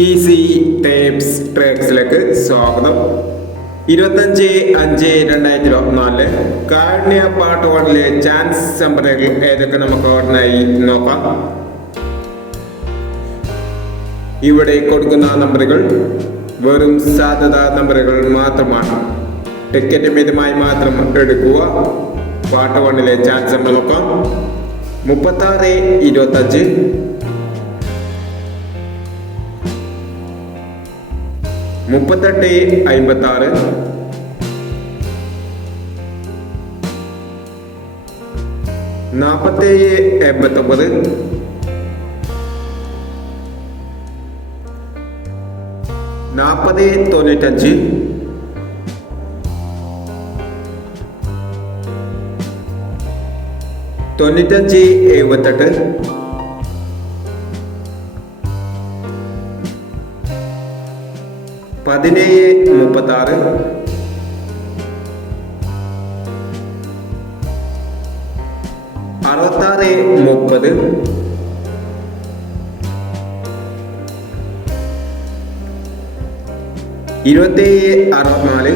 Easy tapes ട്രാക്സിലേക്ക് സ്വാഗതം. ഇരുപത്തഞ്ച് അഞ്ച് രണ്ടായിരത്തി ഇരുപത്തിനാലിൽ കാരുണ്യ പാട്ട് വണ്ണിലെ ചാൻസ് നമ്പറുകൾ ഏതൊക്കെ നമുക്ക് ഓർഡിനായി നോക്കാം. ഇവിടെ കൊടുക്കുന്ന നമ്പറുകൾ വെറും സാധ്യത നമ്പറുകൾ മാത്രമാണ്. ടിക്കറ്റ് മിതമായി മാത്രം എടുക്കുക. പാർട്ട് വണ്ണിലെ ചാൻസ് നമ്പർ നോക്കാം. മുപ്പത്താറ് ഇരുപത്തഞ്ച് മുപ്പത്തെട്ട് അമ്പത്തി ആറ് നാൽപ്പത്തേഴ് എൺപത്തൊമ്പത്. നാൽപ്പത് തൊണ്ണൂറ്റഞ്ച്. തൊണ്ണൂറ്റഞ്ച് എഴുപത്തെട്ട്. പതിനേഴ് മുപ്പത്തി ആറ് അറുപത്താറ് മുപ്പത്. ഇരുപത്തേഴ് അറുപത്തിനാല്.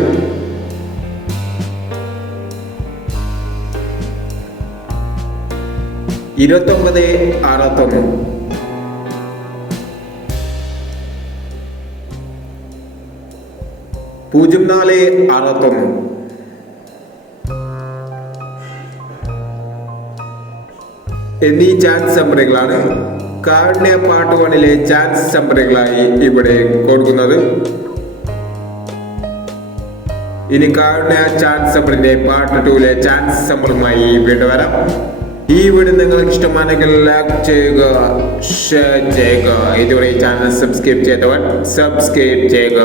ഇരുപത്തൊമ്പത് അറുപത്തൊന്ന്. പൂജ്യം നാല് അറുപത്തൊന്ന് എന്നീ ചാൻസ് നമ്പറുകളാണ് കാരുണ്യ പാട്ട് വണ്ണിലെ ചാൻസ് നമ്പറുകളായി ഇവിടെ കൊടുക്കുന്നത്. ഇനി കാരുണ്യ ചാൻസ് നമ്പറിന്റെ പാർട്ട് ടൂലെ ചാൻസ് നമ്പറുമായി വീണ്ടും വരാം. ഈ വീഡിയോ നിങ്ങൾക്ക് ഇഷ്ടമാണെങ്കിൽ ലൈക്ക് ചെയ്യുക ഷെയർ ചെയ്യുക. ഇതുവരെ ചാനൽ സബ്സ്ക്രൈബ് ചെയ്തവർ സബ്സ്ക്രൈബ് ചെയ്യുക.